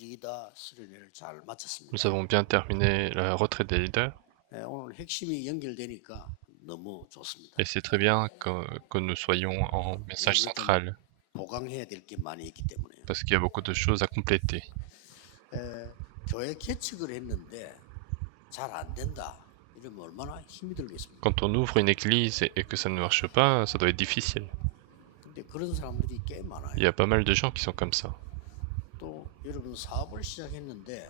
리더 수련회를 잘 Nous 마쳤습니다. avons bien terminé la retraite des leaders 오늘 핵심이 연결되니까 너무 좋습니다. et c'est très bien que nous soyons en message 우리가 좀 central 보강해야 될 게 많이 있기 때문에 parce qu'il y a beaucoup de choses à compléter. 교회 개척을 했는데 잘 안 된다. 이러면 얼마나 힘이 들겠습니까? Quand on ouvre une église et que ça ne marche pas, ça doit être difficile. 근데 그런 사람들이 꽤 많아요. Il y a pas mal de gens qui sont comme ça. 또 여러분 사업을 시작했는데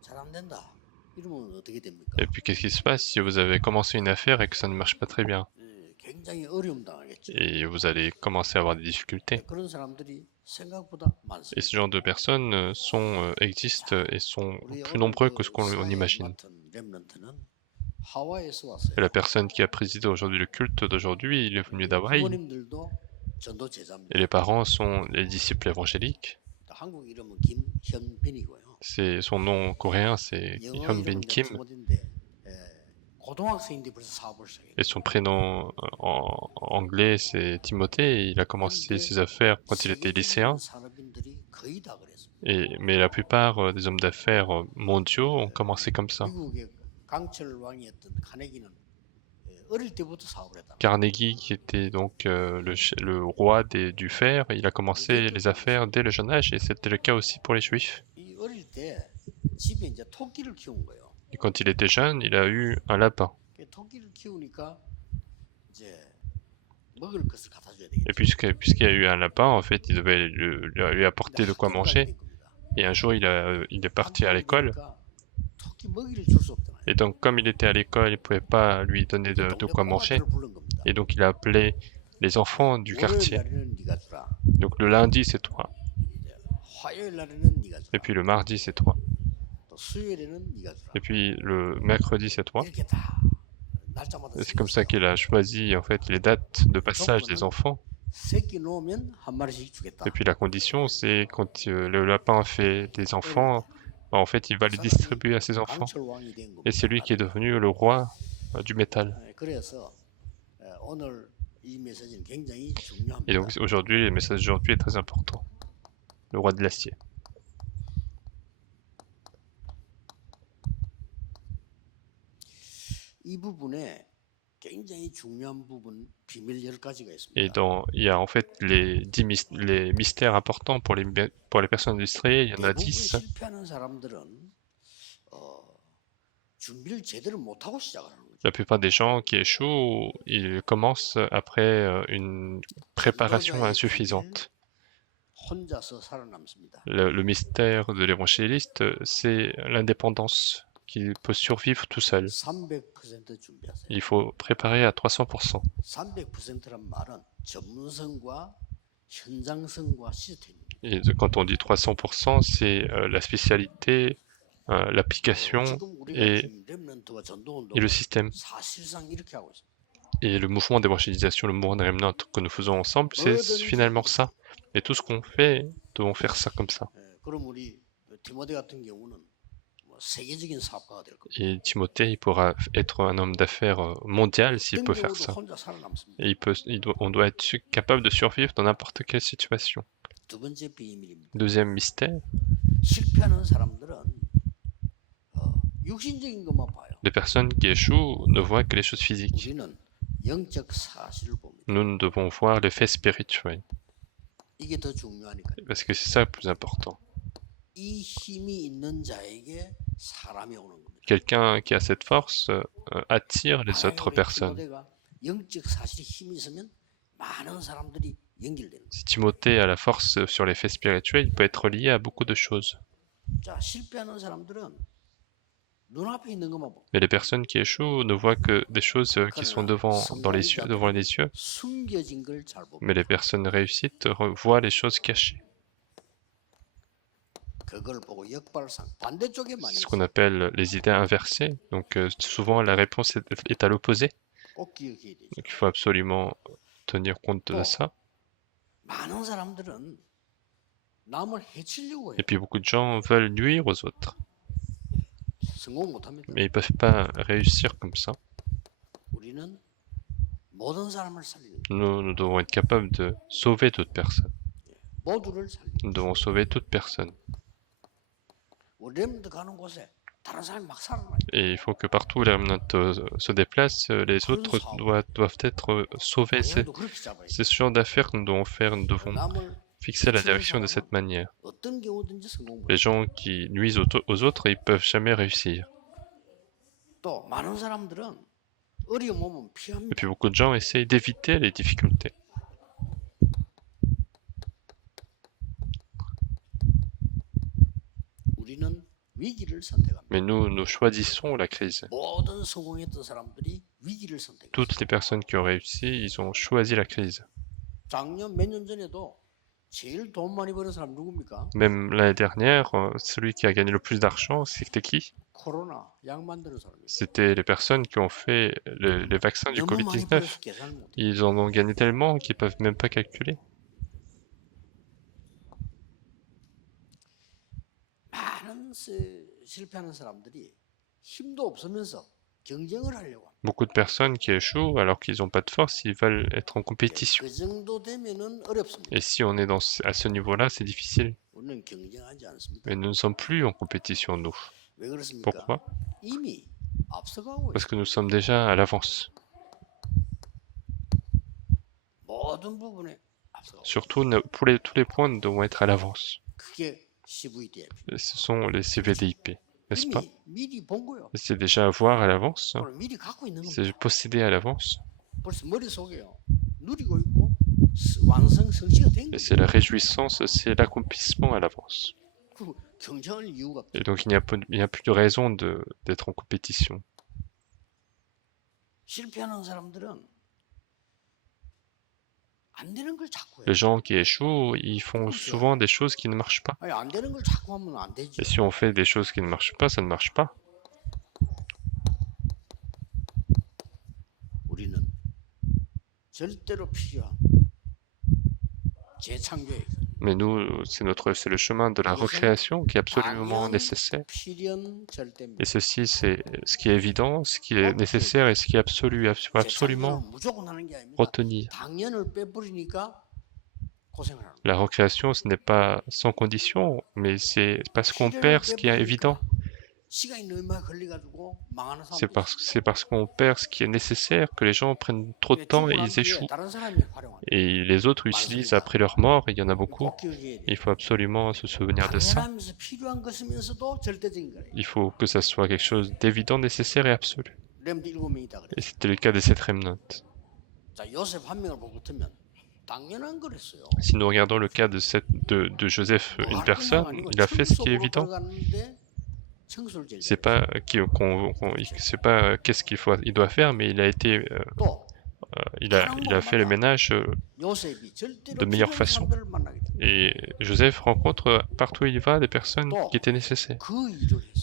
잘 안 된다. 이러면 어떻게 됩니까? Et puis qu'est-ce qui se passe si vous avez commencé une affaire et que ça ne marche pas très bien? 굉장히 어려움 당하겠죠. Et vous allez commencer à avoir des difficultés. 그런 사람들이 생각보다 많습니다. Et ce genre de personnes existent et sont plus nombreux que ce qu'on imagine. 하와이에서 왔어요. Et la personne qui a présidé aujourd'hui le culte d'aujourd'hui, il est venu d'Hawaï. 부모님들도 전도 제자입니다. Et les parents sont les disciples évangéliques. 한국 이름은 김현빈이고요. Son nom coréen, c'est 영어 Hyunbin 이름은 Kim. 티모티인데 고등학생인데 벌써 사업을 시작했어요. Et son prénom en anglais, c'est Timothée. Et il a commencé ses affaires quand il était lycéen. 산업인들이 거의 다 그랬습니다. Mais la plupart des hommes d'affaires mondiaux ont commencé comme ça. 미국의 강철 왕이었던 카네기는 어릴 때부터 사업을 했다. Carnegie, qui était donc le roi du fer, il a commencé les affaires dès le jeune âge, et c'était le cas aussi pour les Juifs. 이 어릴 때 집에 이제 토끼를 키운 거예요. Et quand il était jeune, il a eu un lapin. 토끼를 키우니까 이제 먹을 것을 갖다 줘야 되겠죠. Et puisqu'il y a eu un lapin, en fait, il devait lui apporter de quoi manger. Et un jour, il est parti à l'école. 토끼 먹이를 줄 수 없잖아요. Et donc, comme il était à l'école, il ne pouvait pas lui donner de quoi manger. Et donc, il a appelé les enfants du quartier. Donc, le lundi, c'est toi. Et puis, le mardi, c'est toi. Et puis, le mercredi, c'est toi. Et c'est comme ça qu'il a choisi, en fait, les dates de passage des enfants. Et puis, la condition, c'est quand le lapin fait des enfants, en fait, il va les distribuer à ses enfants. Et c'est lui qui est devenu le roi du métal. Et donc aujourd'hui, le message d'aujourd'hui est très important. Le roi de l'acier. Et il y a en fait les mystères importants pour les personnes industrielles, il y en a 10. La plupart des gens qui échouent, ils commencent après une préparation insuffisante. Le mystère de l'évangéliste, c'est l'indépendance, qu'il peut survivre tout seul. Il faut préparer à 300%. Et quand on dit 300%, c'est la spécialité, l'application et le système. Et le mouvement d'évangélisation, le mouvement de Remnant que nous faisons ensemble, c'est finalement ça. Et tout ce qu'on fait, nous devons faire ça comme ça. Et Timothée, il pourra être un homme d'affaires mondial s'il peut faire ça. Et on doit être capable de survivre dans n'importe quelle situation. Deuxième mystère. Les personnes qui échouent ne voient que les choses physiques. Nous devons voir les faits spirituels. Parce que c'est ça le plus important. Quelqu'un qui a cette force attire les autres personnes. Si Timothée a la force sur les faits spirituels, il peut être lié à beaucoup de choses. Mais les personnes qui échouent ne voient que des choses qui sont devant les yeux. Mais les personnes réussites voient les choses cachées. C'est ce qu'on appelle les idées inversées. Donc souvent la réponse est à l'opposé. Donc il faut absolument tenir compte de ça. Et puis beaucoup de gens veulent nuire aux autres. Mais ils ne peuvent pas réussir comme ça. Nous devons être capables de sauver toute personne. Nous devons sauver toute personne. Et il faut que partout où les remnants se déplacent, les autres doivent être sauvés. C'est ce genre d'affaires que nous devons faire. Nous devons fixer la direction de cette manière. Les gens qui nuisent aux autres, ils peuvent jamais réussir. Et puis beaucoup de gens essayent d'éviter les difficultés. Mais nous choisissons la crise. Toutes les personnes qui ont réussi, ils ont choisi la crise. Même l'année dernière, celui qui a gagné le plus d'argent, c'était qui? C'était les personnes qui ont fait les vaccins du Covid-19. Ils en ont gagné tellement qu'ils peuvent même pas calculer. Beaucoup de personnes qui échouent alors qu'ils n'ont pas de force, ils veulent être en compétition. Et si on est à ce niveau-là, c'est difficile. Mais nous ne sommes plus en compétition, nous. Pourquoi? Parce que nous sommes déjà à l'avance. Surtout, tous les points, nous devons être à l'avance. Ce sont les CVDIP, n'est-ce pas? C'est déjà avoir à l'avance. C'est posséder à l'avance. Et c'est la réjouissance, c'est l'accomplissement à l'avance. Et donc il n'y a plus de raison d'être en compétition. Les gens qui échouent, ils font souvent des choses qui ne marchent pas. Et si on fait des choses qui ne marchent pas, ça ne marche pas. Mais nous, c'est le chemin de la recréation qui est absolument nécessaire. Et ceci, c'est ce qui est évident, ce qui est nécessaire et ce qui est absolu. Il faut absolument retenir. La recréation, ce n'est pas sans condition, mais c'est parce qu'on perd ce qui est évident. C'est parce qu'on perd ce qui est nécessaire que les gens prennent trop de temps et ils échouent. Et les autres utilisent après leur mort, et il y en a beaucoup. Il faut absolument se souvenir de ça. Il faut que ça soit quelque chose d'évident, nécessaire et absolu. Et c'était le cas des 7 remnants. Si nous regardons le cas de Joseph, une personne, il a fait ce qui est évident. C'est pas qu'est-ce il doit faire, mais il a été, il a fait le ménage de meilleure façon. Et Joseph rencontre partout où il va des personnes qui étaient nécessaires.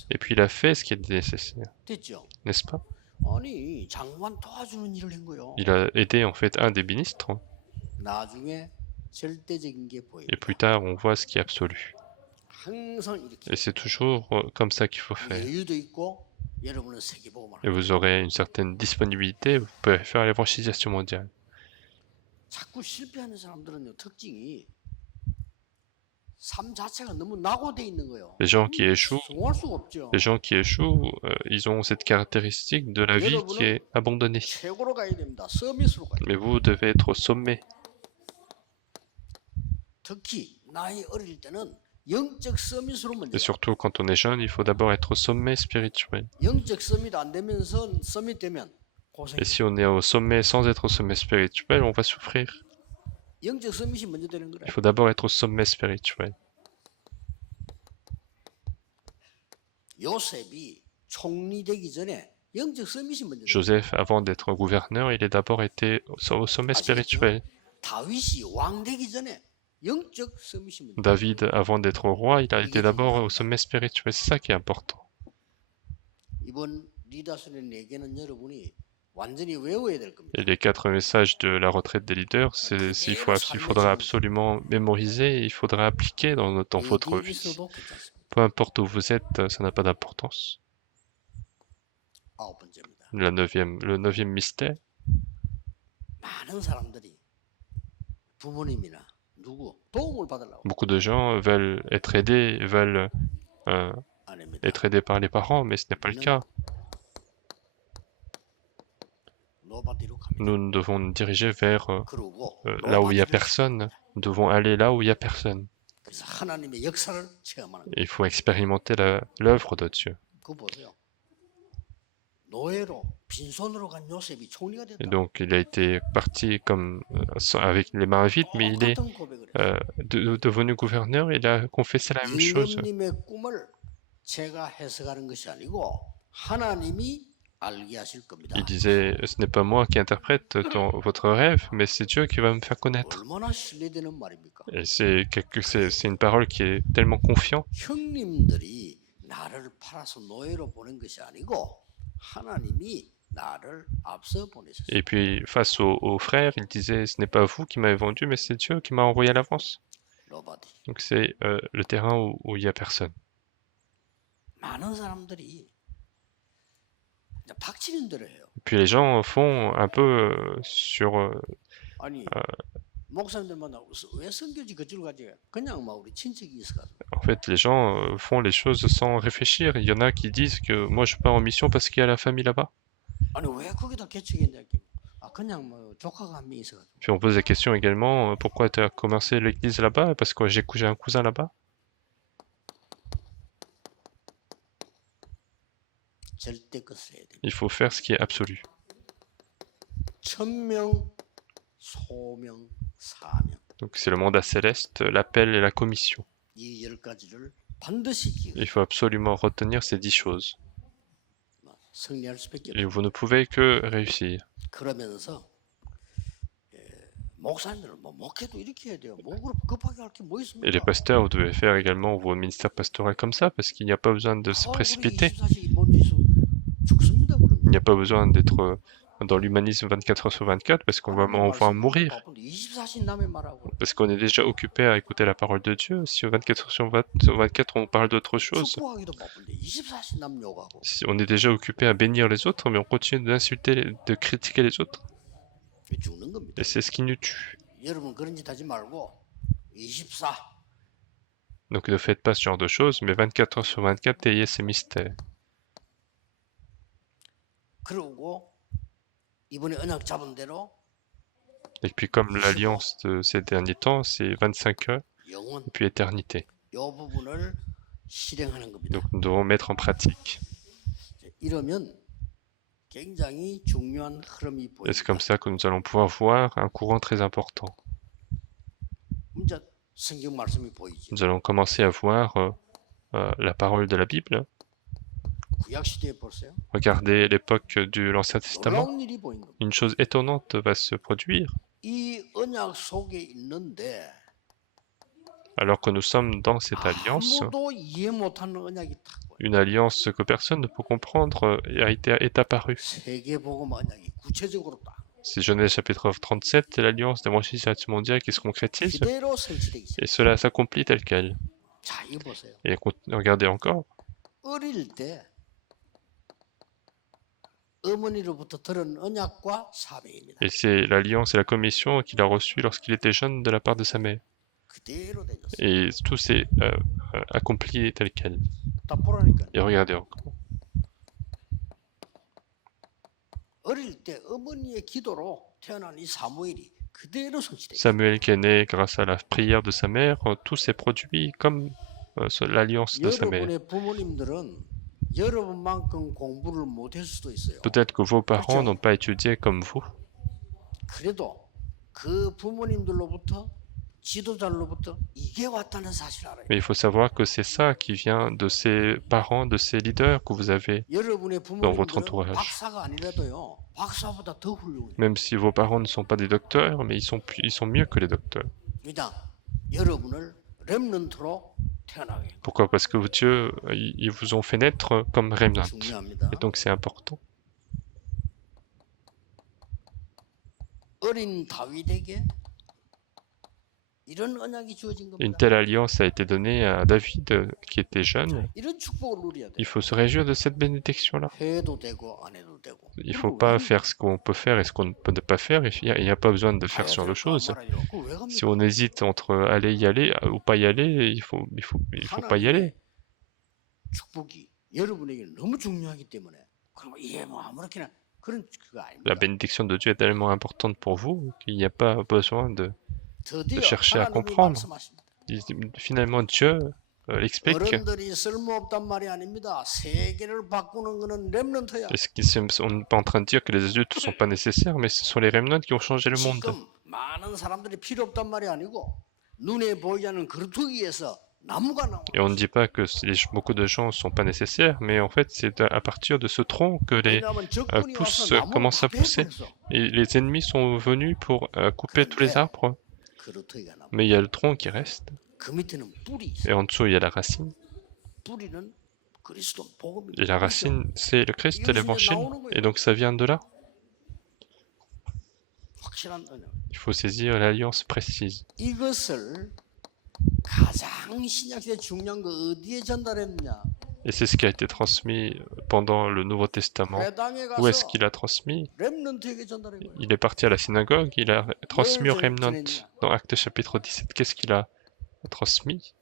Et puis il a fait ce qui était nécessaire, n'est-ce pas? Il a aidé en fait un des ministres. Et plus tard, on voit ce qui est absolu. Et c'est toujours comme ça qu'il faut faire. Et vous aurez une certaine disponibilité, vous pouvez faire l'évangélisation mondiale. Les gens qui échouent, ils ont cette caractéristique de la vie qui est abandonnée. Mais vous devez être au sommet. Et surtout, quand on est jeune, il faut d'abord être au sommet spirituel. Et si on est au sommet sans être au sommet spirituel, on va souffrir. Il faut d'abord être au sommet spirituel. Joseph, avant d'être gouverneur, il a d'abord été au sommet spirituel. David, avant d'être roi, il a été d'abord au sommet spirituel. C'est ça qui est important. Et les 4 messages de la retraite des leaders, il faudra absolument mémoriser, il faudra appliquer dans votre vie. Peu importe où vous êtes, ça n'a pas d'importance. Le 9e mystère. Beaucoup de gens veulent être aidés, veulent être aidé par les parents, mais ce n'est pas le cas. Nous devons nous diriger vers là où il n'y a personne. Nous devons aller là où il n'y a personne. Et il faut expérimenter l'œuvre de Dieu. Et donc, il a été parti comme avec les mains vides, mais il est devenu gouverneur et il a confessé la même chose. Il disait, ce n'est pas moi qui interprète votre rêve, mais c'est Dieu qui va me faire connaître. Et c'est une parole qui est tellement confiante. Et puis, face aux frères, il disait, ce n'est pas vous qui m'avez vendu, mais c'est Dieu qui m'a envoyé à l'avance. Donc c'est le terrain où il n'y a personne. Et puis les gens font un peu sur... en fait, les gens font les choses sans réfléchir. Il y en a qui disent que moi je pars en mission parce qu'il y a la famille là-bas. Puis on pose la question également, pourquoi tu as commencé l'église là-bas? Parce que j'ai un cousin là-bas. Il faut faire ce qui est absolu. Donc c'est le mandat céleste, l'appel et la commission. Il faut absolument retenir ces 10 choses. Et vous ne pouvez que réussir. Et les pasteurs, vous devez faire également vos ministères pastoraux comme ça, parce qu'il n'y a pas besoin de se précipiter. Il n'y a pas besoin d'être dans l'humanisme 24 heures sur 24, parce qu'on va mourir. Parce qu'on est déjà occupé à écouter la parole de Dieu. Si 24 heures sur 24 on parle d'autre chose, si on est déjà occupé à bénir les autres, mais on continue d'insulter, de critiquer les autres. Et c'est ce qui nous tue. Donc ne faites pas ce genre de choses, mais 24 heures sur 24, ayez ces mystères. Et puis comme l'alliance de ces derniers temps, c'est 25 heures, et puis éternité. Donc nous devons mettre en pratique. Et c'est comme ça que nous allons pouvoir voir un courant très important. Nous allons commencer à voir la parole de la Bible. Regardez l'époque de l'Ancien Testament. Une chose étonnante va se produire. Alors que nous sommes dans cette alliance, une alliance que personne ne peut comprendre est apparue. C'est Genèse chapitre 37, l'alliance des branchies mondiales qui se concrétise, et cela s'accomplit tel quel. Et regardez encore. Et c'est l'alliance et la commission qu'il a reçue lorsqu'il était jeune de la part de sa mère. Et tout s'est accompli tel quel. Et regardez encore. Samuel qui est né grâce à la prière de sa mère, tout s'est produit comme l'alliance de sa mère. Peut-être que vos parents n'ont pas étudié comme vous. Mais il faut savoir que c'est ça qui vient de ces parents, de ces leaders que vous avez dans votre entourage. Même si vos parents ne sont pas des docteurs, mais ils sont mieux que les docteurs. Pourquoi? Parce que Dieu, ils vous ont fait naître comme remnant. Et donc c'est important. Une telle alliance a été donnée à David qui était jeune. Il faut se réjouir de cette bénédiction-là. Il ne faut pas faire ce qu'on peut faire et ce qu'on ne peut pas faire. Il n'y a pas besoin de faire ce genre de choses. Si on hésite entre y aller ou pas y aller, il faut pas y aller. La bénédiction de Dieu est tellement importante pour vous qu'il n'y a pas besoin de chercher à comprendre. Finalement, Dieu explique. Est-ce qu'on n'est pas en train de dire que les adultes ne sont pas nécessaires, mais ce sont les remnants qui ont changé le monde. Et on ne dit pas que beaucoup de gens ne sont pas nécessaires, mais en fait, c'est à partir de ce tronc que les pousses commencent à pousser. Et les ennemis sont venus pour couper tous les arbres. Mais il y a le tronc qui reste. Et en dessous, il y a la racine. Et la racine, c'est le Christ, l'évangile. Et donc, ça vient de là. Il faut saisir l'alliance précise. Et c'est ce qui a été transmis pendant le Nouveau Testament. Où est-ce qu'il a transmis? Il est parti à la synagogue, il a transmis au remnant. Dans Actes chapitre 17, qu'est-ce qu'il a transmis?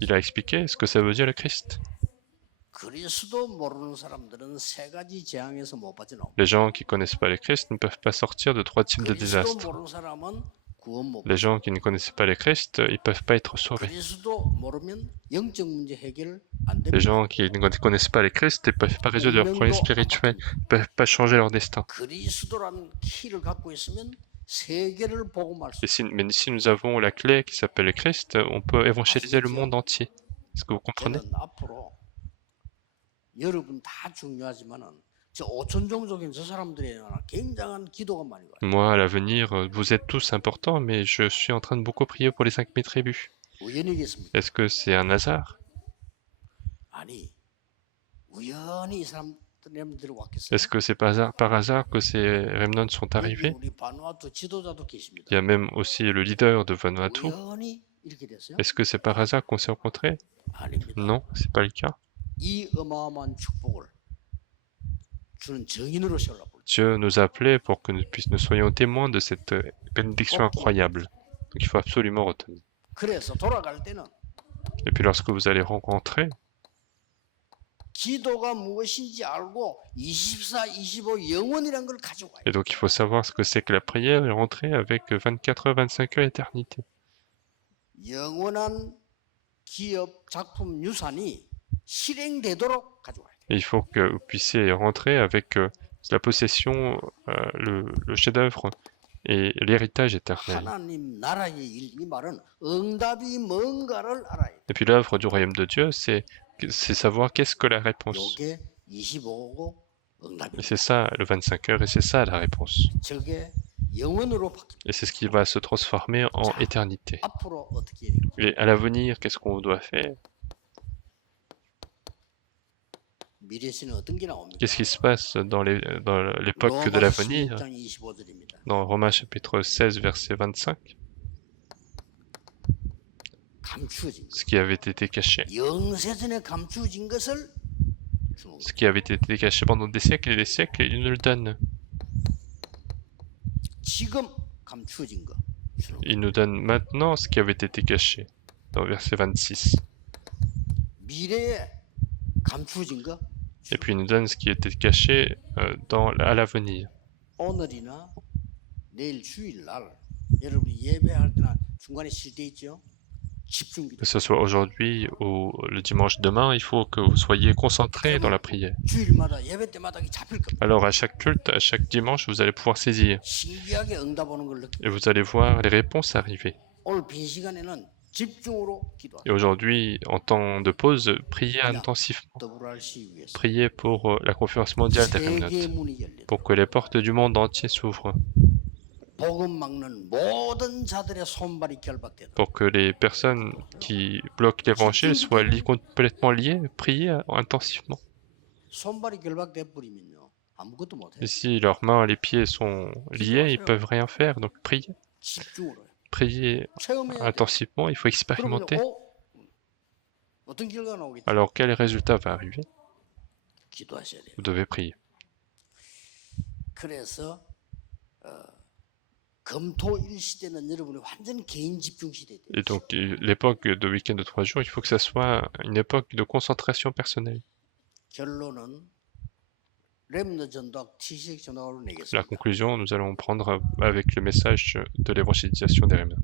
Il a expliqué ce que ça veut dire le Christ. Les gens qui ne connaissent pas le Christ ne peuvent pas sortir de 3 types de désastres. Les gens qui ne connaissent pas le Christ, ils ne peuvent pas être sauvés. Les gens qui ne connaissent pas le Christ ne peuvent pas résoudre leurs problèmes spirituels, ne peuvent pas changer leur destin. Mais si nous avons la clé qui s'appelle le Christ, on peut évangéliser le monde entier. Est-ce que vous comprenez? Moi, à l'avenir, vous êtes tous importants, mais je suis en train de beaucoup prier pour les 5000 tribus. Est-ce que c'est un hasard? Est-ce que c'est par hasard que ces remnants sont arrivés? Il y a même aussi le leader de Vanuatu. Est-ce que c'est par hasard qu'on s'est rencontrés? Non, c'est pas le cas. Dieu nous a appelés pour que nous soyons témoins de cette bénédiction incroyable. Donc il faut absolument retenir. Et puis lorsque vous allez rencontrer, et donc il faut savoir ce que c'est que la prière et rentrer avec 24 heures, 25 heures éternité. Et il faut que vous puissiez rentrer avec la possession, le chef-d'œuvre et l'héritage éternel. Et puis l'œuvre du royaume de Dieu, c'est savoir qu'est-ce que la réponse. Et c'est ça le 25 heures, et c'est ça la réponse. Et c'est ce qui va se transformer en éternité. Et à l'avenir, qu'est-ce qu'on doit faire? Qu'est-ce qui se passe dans l'époque de l'avenir? Dans Romains chapitre 16, verset 25. Ce qui avait été caché. Ce qui avait été caché pendant des siècles et des siècles, il nous le donne. Il nous donne maintenant ce qui avait été caché. Dans verset 26. Et puis il nous donne ce qui était caché à l'avenir. Que ce soit aujourd'hui ou le dimanche demain, il faut que vous soyez concentrés dans la prière. Alors à chaque culte, à chaque dimanche, vous allez pouvoir saisir. Et vous allez voir les réponses arriver. Et aujourd'hui, en temps de pause, priez intensivement. Priez pour la conférence mondiale des remnants, pour que les portes du monde entier s'ouvrent. Pour que les personnes qui bloquent l'évangile soient complètement liées, priez intensivement. Et si leurs mains et les pieds sont liés, ils ne peuvent rien faire, donc priez. Priez intensivement, il faut expérimenter. Alors quel résultat va arriver? Vous devez prier. Et donc, l'époque de week-end de 3 jours, il faut que ça soit une époque de concentration personnelle. La conclusion, nous allons prendre avec le message de l'évangélisation des Remnants.